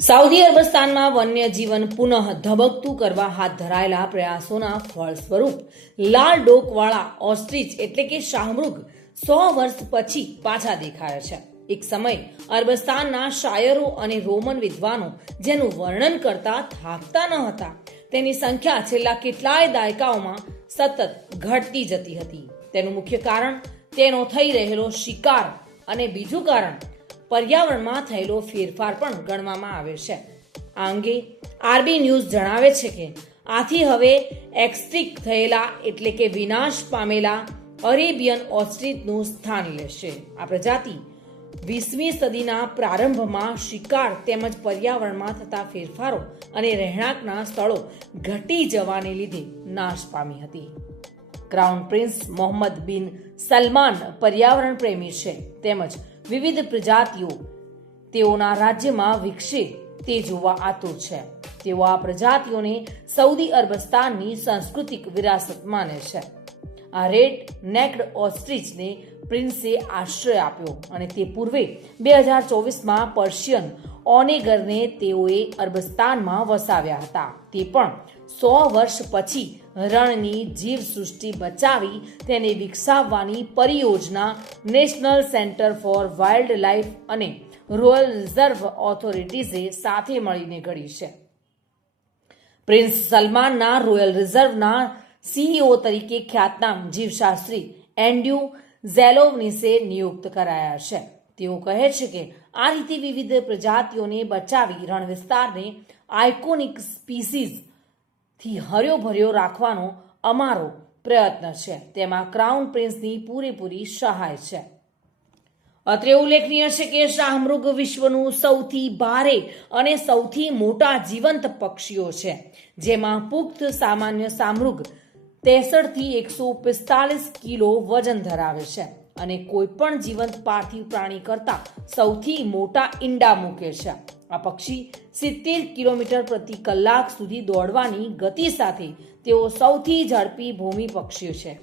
Saudi અરબસ્તાનમાં વન્યજીવન પુનઃ ધબકતું કરવા હાથ ધરાયેલા પ્રયાસોના ફળ સ્વરૂપ લાલ ડોકવાળા ઓસ્ટ્રીચ એટલે કે શાહમૃગ 100 વર્ષ પછી પાછા દેખાયા છે. એક સમય અરબસ્તાનના શાયરો અને રોમન વિદ્વાનો જેનું વર્ણન કરતા થાકતા ન હતા, તેની સંખ્યા છેલ્લા કેટલાય દાયકાઓમાં સતત ઘટતી જતી હતી. તેનું મુખ્ય કારણ તેનો થઈ રહેલો શિકાર અને બીજું કારણ પર્યાવરણમાં થયેલો ફેરફાર પણ ગણવામાં આવે છે. આ અંગે આરબી ન્યૂઝ જણાવે છે કે આથી હવે એક્સટિંક્ટ થયેલા એટલે કે વિનાશ પામેલા અરેબિયન ઓસ્ટ્રીચનું સ્થાન લેશે. આ પ્રજાતિ 20મી સદીના પ્રારંભમાં શિકાર તેમજ પર્યાવરણમાં થતા ફેરફારો અને રહેણાંકના સ્થળો ઘટી જવાને લીધે નાશ પામી હતી. ક્રાઉન પ્રિન્સ મોહમ્મદ બિન સલમાન પર્યાવરણ પ્રેમી છે, તેમજ વિવિધ પ્રજાતિઓ તેઓના રાજ્યમાં વિકસે તે જોવા આતુર છે. તેઓ આ પ્રજાતિઓને સઉદી અરબસ્તાનની સાંસ્કૃતિક વિરાસત માને છે. આ રેડ નેક્ડ ઓસ્ટ્રીચને પ્રિન્સે આશ્રય આપ્યો અને તે પૂર્વે 2024માં પર્શિયન ઓનેગરને તેઓએ અરબસ્તાનમાં વસાવ્યા હતા. તે પણ 100 વર્ષ પછી રણની જીવસૃષ્ટિ બચાવી તેને વિકસાવવાની પરિયોજના national centre for wild life અને રોયલ રિઝર્વ ઓથોરિટીઝે સાથે મળીને ઘડી છે. પ્રિન્સ સલમાનના રોયલ રિઝર્વના સીઈઓ તરીકે ખ્યાતનામ જીવશાસ્ત્રી એન્ડ્રુ ઝેલોવનીસે નિયુક્ત કરાયા છે. તેઓ કહે છે કે આ રીતે વિવિધ પ્રજાતિઓને બચાવી રણ વિસ્તારને આઇકોનિક સ્પીસીઝ થી હર્યો ભર્યો રાખવાનો અમારો પ્રયત્ન છે. તેમાં ક્રાઉન પ્રિન્સની પૂરેપૂરી સહાય છે. અત્રે ઉલ્લેખનીય છે કે શાહમૃગ વિશ્વનું સૌથી ભારે અને સૌથી મોટા જીવંત પક્ષીઓ છે, જેમાં પુખ્ત સામાન્ય શાહમૃગ 63 થી 145 કિલો વજન ધરાવે છે અને કોઈ પણ જીવંત પાર્થિવ પ્રાણી કરતા સૌથી મોટા ઈંડા મૂકે છે. આ પક્ષી 70 કિલોમીટર પ્રતિ કલાક સુધી દોડવાની ગતિ સાથે તેઓ સૌથી ઝડપી ભૂમિ પક્ષીઓ છે,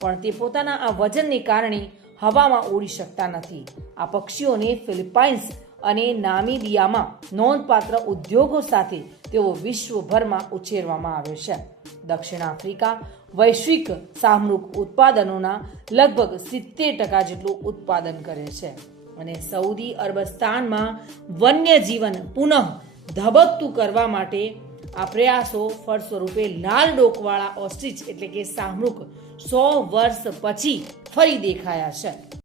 પણ તે પોતાના આ વજનને કારણે હવામાં ઉડી શકતા નથી. આ પક્ષીઓને ફિલિપાઇન્સ અને નામીબિયામાં નોંધપાત્ર ઉદ્યોગો સાથે તેઓ વિશ્વભરમાં ઉછેરવામાં આવે છે. દક્ષિણ આફ્રિકા વૈશ્વિક શાહમૃગ ઉત્પાદનોના લગભગ 70% જેટલું ઉત્પાદન કરે છે અને સઉદી અરબસ્તાનમાં વન્યજીવન પુનઃ ધબકતું કરવા માટે આ પ્રયાસો ફળ સ્વરૂપે લાલ ડોકવાળા ઓસ્ટ્રીચ એટલે કે શાહમૃગ 100 વર્ષ પછી ફરી દેખાયા છે.